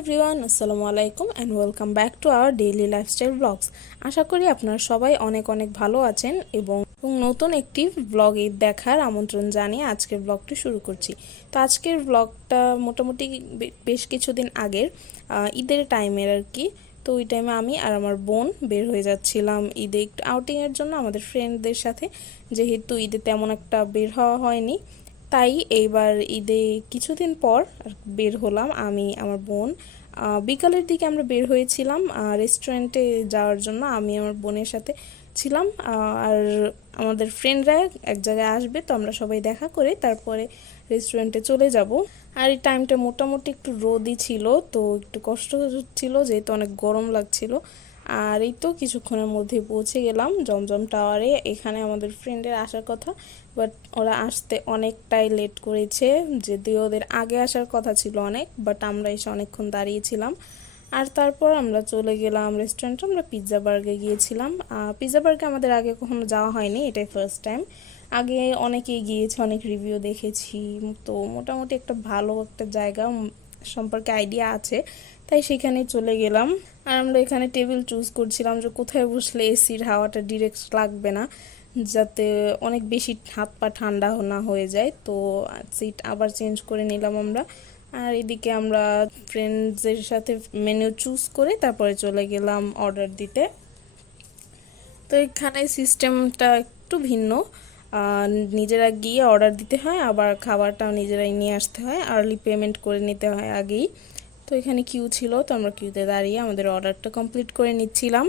Everyone, আসসালামু আলাইকুম and welcome back to our daily lifestyle blogs. আশা করি আপনারা সবাই অনেক অনেক ভালো আছেন এবং নতুন একটি ব্লগে দেখার আমন্ত্রণ জানিয়ে আজকের ব্লগটি শুরু করছি। তো আজকের ব্লগটা মোটামুটি বেশ কিছুদিন আগের ঈদের টাইমের আর কি। তো ওই টাইমে আমি আর আমার বোন বের হয়ে যাচ্ছিলাম ঈদে একটু আউটিংয়ের জন্য আমাদের ফ্রেন্ডদের সাথে। যেহেতু ঈদে তেমন একটা বের হওয়া হয়নি, তাই এইবার ঈদে কিছুদিন পর বের হলাম আমি আমার বোন। বিকালের দিকে আমরা বের হয়েছিলাম রেস্টুরেন্টে যাওয়ার জন্য। আমি আমার বোনের সাথে ছিলাম, আর আমাদের ফ্রেন্ডরা এক জায়গায় আসবে, তো আমরা সবাই দেখা করে তারপরে রেস্টুরেন্টে চলে যাব। আর এই টাইমটা মোটামুটি একটু রোদই ছিল, তো একটু কষ্ট হচ্ছিল যেহেতু অনেক গরম লাগছিল। আর এই তো কিছুক্ষণের মধ্যে পৌঁছে গেলাম জমজম টাওয়ারে। এখানে আমাদের ফ্রেন্ডের আসার কথা, বাট ওরা আসতে অনেকটাই লেট করেছে। যদিও ওদের আগে আসার কথা ছিল অনেক, বাট আমরা এসে অনেকক্ষণ দাঁড়িয়েছিলাম। আর তারপর আমরা চলে গেলাম রেস্টুরেন্টে। আমরা পিৎজা বার্গে গিয়েছিলাম। পিৎজা বার্গে আমাদের আগে কখনো যাওয়া হয়নি, এটাই ফার্স্ট টাইম। আগে অনেকেই গিয়েছে, অনেক রিভিউ দেখেছি, তো মোটামুটি একটা ভালো একটা জায়গা সম্পর্কে আইডিয়া আছে, তাই সেখানে চলে গেলাম। আর আমরা এখানে টেবিল চুজ করছিলাম যে কোথায় বসলে এসির হাওয়াটা ডিরেক্ট লাগবে না, যাতে অনেক বেশি হাত পা ঠান্ডা না হয়ে যায়। তো সিট আবার চেঞ্জ করে নিলাম আমরা। আর এদিকে আমরা ফ্রেন্ডসদের সাথে মেনু চুজ করে তারপরে চলে গেলাম অর্ডার দিতে। তো এখানে সিস্টেমটা একটু ভিন্ন, নিজেরা গিয়ে অর্ডার দিতে হয়, আবার খাবারটাও নিজেরাই নিয়ে আসতে হয়, আর্লি পেমেন্ট করে নিতে হয় আগেই। তো এখানে কিউ ছিল, তো আমরা কিউতে দাঁড়িয়ে আমাদের অর্ডারটা কমপ্লিট করে নিচ্ছিলাম।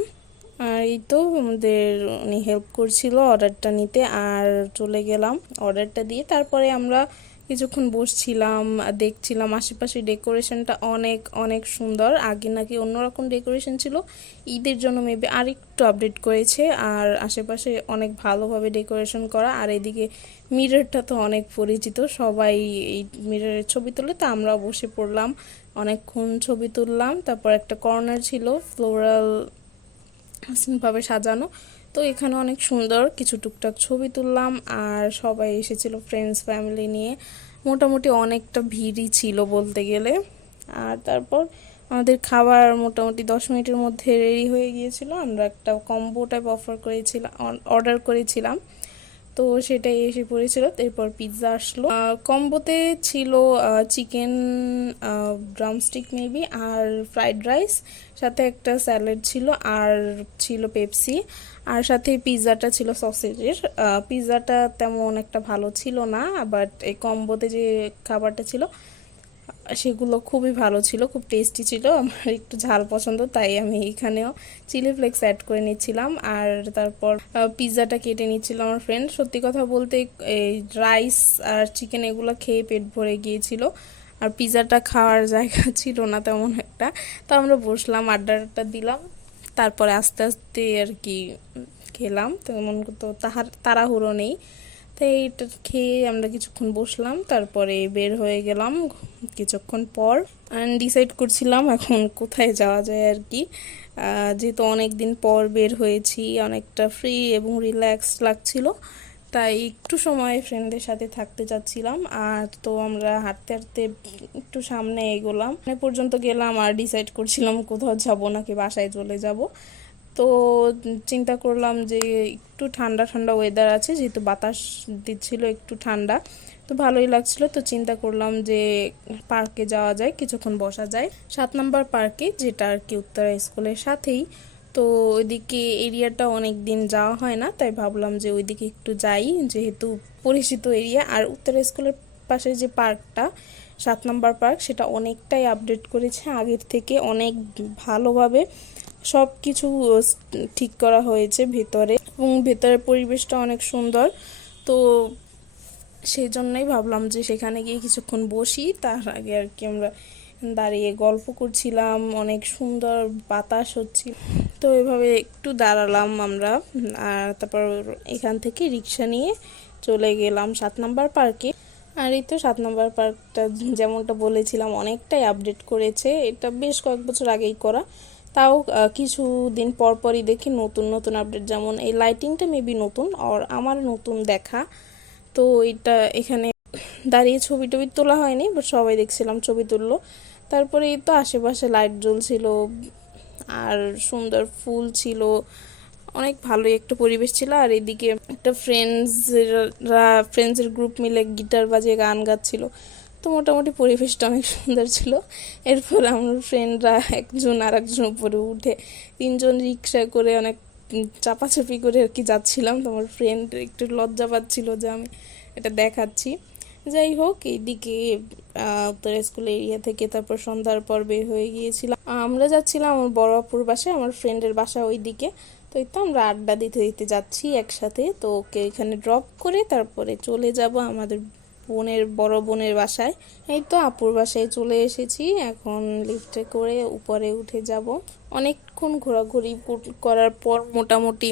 আর এই তো আমাদের উনি হেল্প করছিল অর্ডারটা নিতে। আর চলে গেলাম অর্ডারটা দিয়ে। তারপরে আমরা কিছুক্ষণ বসছিলাম, দেখছিলাম আশেপাশে ডেকোরেশনটা অনেক অনেক সুন্দর। আগে নাকি অন্যরকম ডেকোরেশন ছিল, ঈদের জন্য মেবি আরেকটু আপডেট করেছে। আর আশেপাশে অনেক ভালোভাবে ডেকোরেশন করা। আর এদিকে মিররটা তো অনেক পরিচিত, সবাই এই মিররের ছবি তোলে, তো আমরা বসে পড়লাম, অনেকক্ষণ ছবি তুললাম। তারপর একটা কর্নার ছিল ফ্লোরাল ভাবে সাজানো, তো এখানে অনেক সুন্দর কিছু টুকটাক ছবি তুললাম। আর সবাই এসেছিল ফ্রেন্ডস ফ্যামিলি নিয়ে, মোটামুটি অনেকটা ভিড়ই ছিল বলতে গেলে। আর তারপর আমাদের খাবার মোটামুটি 10 মিনিটের মধ্যে রেডি হয়ে গিয়েছিল। আমরা একটা কম্বো টাইপ অর্ডার করেছিলাম, তো সেটাই এসে পড়েছিল। এরপর পিৎজা আসলো। কম্বোতে ছিল চিকেন ড্রামস্টিক মেবি, আর ফ্রাইড রাইস, সাথে একটা স্যালাড ছিল, আর ছিল পেপসি। আর সাথে পিৎজাটা ছিল সসেজের। পিৎজাটা তেমন একটা ভালো ছিল না, বাট এই কম্বোতে যে খাবারটা ছিল সেগুলো খুবই ভালো ছিল, খুব টেস্টি ছিল। আমার একটু ঝাল পছন্দ, তাই আমি এখানেও চিলি ফ্লেক্স অ্যাড করে নিচ্ছিলাম। আর তারপর পিৎজাটা কেটে নিচ্ছিলাম আমার ফ্রেন্ড। সত্যি কথা বলতে এই রাইস আর চিকেন এগুলো খেয়ে পেট ভরে গিয়েছিল, আর পিৎজাটা খাওয়ার জায়গা ছিল না তেমন একটা। তো আমরা বসলাম, আড্ডাটা দিলাম, তারপরে আস্তে আস্তে আর কি খেলাম। তেমন তো তাড়াহুড়ো নেই, তাই এটা খেয়ে আমরা কিছুক্ষণ বসলাম, তারপরে বের হয়ে গেলাম কিছুক্ষণ পর। ডিসাইড করছিলাম এখন কোথায় যাওয়া যায় আর কি। যেহেতু অনেক দিন পর বের হয়েছি, অনেকটা ফ্রি এবং রিল্যাক্স লাগছিল, তাই একটু সময় ফ্রেন্ডদের সাথে থাকতে চাচ্ছিলাম। আর তো আমরা হাঁটতে হাঁটতে একটু সামনে এগোলাম, পর্যন্ত গেলাম। আর ডিসাইড করছিলাম কোথাও যাব নাকি বাসায় চলে যাব। তো চিন্তা করলাম যে একটু ঠান্ডা ঠান্ডা ওয়েদার আছে, যেহেতু বাতাস দিচ্ছিল একটু ঠান্ডা, তো ভালোই লাগছিল। তো চিন্তা করলাম যে পার্কে যাওয়া যায়, কিছুক্ষণ বসা যায় 7 নম্বর পার্কে, যেটা আর কি উত্তরা স্কুলের সাথেই। তো ওইদিকে এরিয়াটা অনেক দিন যাওয়া হয় না, তাই ভাবলাম যে ওইদিকে একটু যাই, যেহেতু পরিচিত এরিয়া। আর উত্তরা স্কুলের পাশে যে পার্কটা 7 নম্বর পার্ক, সেটা অনেকটাই আপডেট করেছে আগের থেকে, অনেক ভালোভাবে সব কিছু ঠিক করা হয়েছে ভেতরে, এবং ভেতরের পরিবেশটা অনেক সুন্দর। তো সেই জন্যই ভাবলাম যে সেখানে গিয়ে কিছুক্ষণ বসি। তার আগে আর কি আমরা দাঁড়িয়ে গল্প করছিলাম, অনেক সুন্দর বাতাস হচ্ছিল, তো এভাবে একটু দাঁড়ালাম আমরা। আর তারপর এখান থেকে রিক্সা নিয়ে চলে গেলাম 7 নম্বর পার্কে। আর এই তো 7 নম্বর পার্কটা যেমনটা বলেছিলাম অনেকটাই আপডেট করেছে, এটা বেশ কয়েক বছর আগেই করা, তাও কিছু দিন পর পরই দেখি নতুন নতুন আপডেট। যেমন এই লাইটিংটা মেবি নতুন, আর আমার নতুন দেখা। তো এটা এখানে দাঁড়িয়ে ছবি টবি তোলা হয়নি, বাট সবাই দেখছিলাম ছবি তুললো। তারপরে এই তো আশেপাশে লাইট জ্বলছিল আর সুন্দর ফুল ছিল, অনেক ভালোই একটা পরিবেশ ছিল। আর এদিকে একটা ফ্রেন্ডসের গ্রুপ মিলে গিটার বাজিয়ে গান গাচ্ছিল, তো মোটামুটি পরিবেশটা অনেক সুন্দর ছিল। এরপর আমরা ফ্রেন্ডরা একজন আর একজন উপরে উঠে তিনজন রিক্সা করে অনেক চাপাচাপি করে আর কি যাচ্ছিলাম। তো আমার ফ্রেন্ড একটু লজ্জা পাচ্ছিল যে আমি এটা দেখাচ্ছি। যাই হোক, এইদিকে উত্তরা স্কুল এরিয়া থেকে তারপর সন্ধ্যার পর বের হয়ে গিয়েছিলাম। আমরা যাচ্ছিলাম আমার বড় আপুর বাসায়, আমার ফ্রেন্ডের বাসা ওই দিকে। তো এই তো আমরা আড্ডা দিতে দিতে যাচ্ছি একসাথে। তো ওকে এখানে ড্রপ করে তারপরে চলে যাব আমাদের বড় বোনের বাসায়। এই তো আপুর বাসায় চলে এসেছি, এখন লিফটে করে উপরে উঠে যাব। অনেকক্ষণ ঘোরাঘুরি করার পর মোটামুটি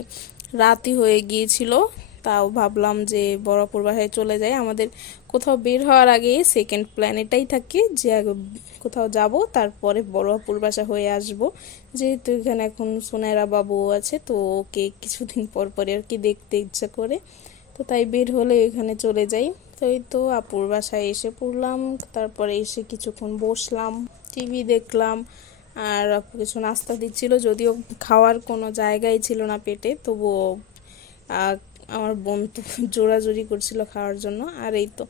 রাতই হয়ে গিয়েছিল, তাও ভাবলাম যে বড় আপুর বাসায় চলে যাই। আমাদের কোথাও বের হওয়ার আগে সেকেন্ড প্ল্যান এটাই থাকে যে আগে কোথাও যাব, তারপরে বড় আপুর বাসা হয়ে আসব। যেহেতু এখানে এখন সোনাইরা বাবু আছে, তো ওকে কিছুদিন পর পরে আর কি দেখতে ইচ্ছা করে, তো তাই বের হলে এখানে চলে যাই। তো এই তো আপুর বাসায় এসে পড়লাম, তারপরে এসে কিছুক্ষণ বসলাম, টিভি দেখলাম। আর আপু কিছু নাস্তা দিচ্ছিল, যদিও খাওয়ার কোনো জায়গাই ছিল না পেটে, তবুও আমার বোন তো জোরাজুরি করছিল খাওয়ার জন্য। আর এই তো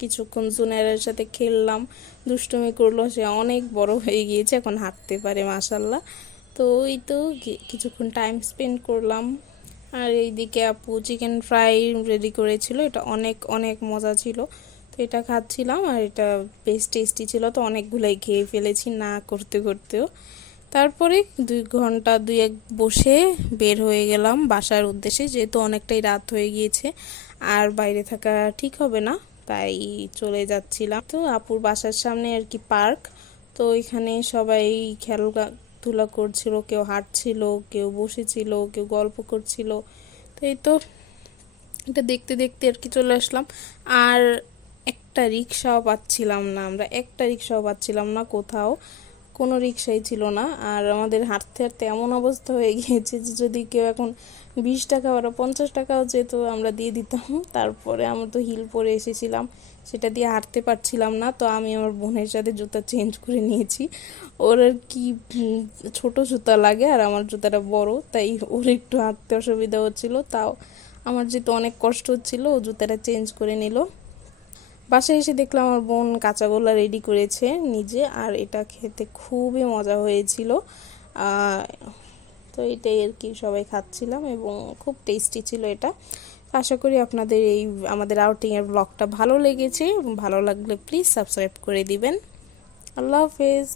কিছুক্ষণ জুনায়েরের সাথে খেললাম, দুষ্টুমি করলো, সে অনেক বড় হয়ে গিয়েছে, এখন হাঁটতে পারে মাশাল্লাহ। তো এই তো কিছুক্ষণ টাইম স্পেন্ড করলাম। আর এইদিকে আপু চিকেন ফ্রাই রেডি করেছিল, এটা অনেক অনেক মজা ছিল। তো এটা খাচ্ছিলাম, আর এটা বেশ টেস্টি ছিল, তো অনেকগুলাই খেয়ে ফেলেছি না করতে করতেও। তারপরে 2 ঘন্টা 2-1 বসে বের হয়ে গেলাম বাসার উদ্দেশ্যে, যেহেতু অনেকটাই রাত হয়ে গিয়েছে আর বাইরে থাকা ঠিক হবে না, তাই চলে যাচ্ছিলাম। তো আপুর বাসার সামনে আর কি পার্ক, তো এখানে সবাই খেলাধুলা করছিল, কেউ হাঁটছিল, কেউ বসেছিল, কেউ গল্প করছিল। তো এই তো এটা দেখতে দেখতে আর কি চলে আসলাম। আর একটা রিক্সাও পাচ্ছিলাম না, আমরা একটা রিক্সাও পাচ্ছিলাম না, কোথাও কোনো রিক্সাই ছিল না। আর আমাদের হাঁটতে হাঁটতে এমন অবস্থা হয়ে গিয়েছে যে যদি কেউ এখন 20 টাকা বা 50 টাকাও যেত আমরা দিয়ে দিতাম। তারপরে আমরা তো হিল পরে এসেছিলাম, সেটা দিয়ে হাঁটতে পারছিলাম না, তো আমি আমার বোনের সাথে জুতা চেঞ্জ করে নিয়েছি। ওর আর কি ছোট জুতা লাগে আর আমার জুতাটা বড়, তাই ওর একটু হাঁটতে অসুবিধা হচ্ছিল, তাও আমার যেহেতু অনেক কষ্ট হচ্ছিল ও জুতাটা চেঞ্জ করে নিল। বাসায় এসে দেখলাম আমার বোন কাঁচাগোল্লা রেডি করেছে নিজে, আর এটা খেতে খুবই মজা হয়েছিল। তো এটাই আর কি সবাই খাচ্ছিলাম এবং খুব টেস্টি ছিল এটা। আশা করি আপনাদের এই আমাদের আউটিংয়ের ব্লগটা ভালো লেগেছে, ভালো লাগলে প্লিজ সাবস্ক্রাইব করে দিবেন। আল্লাহ হাফেজ।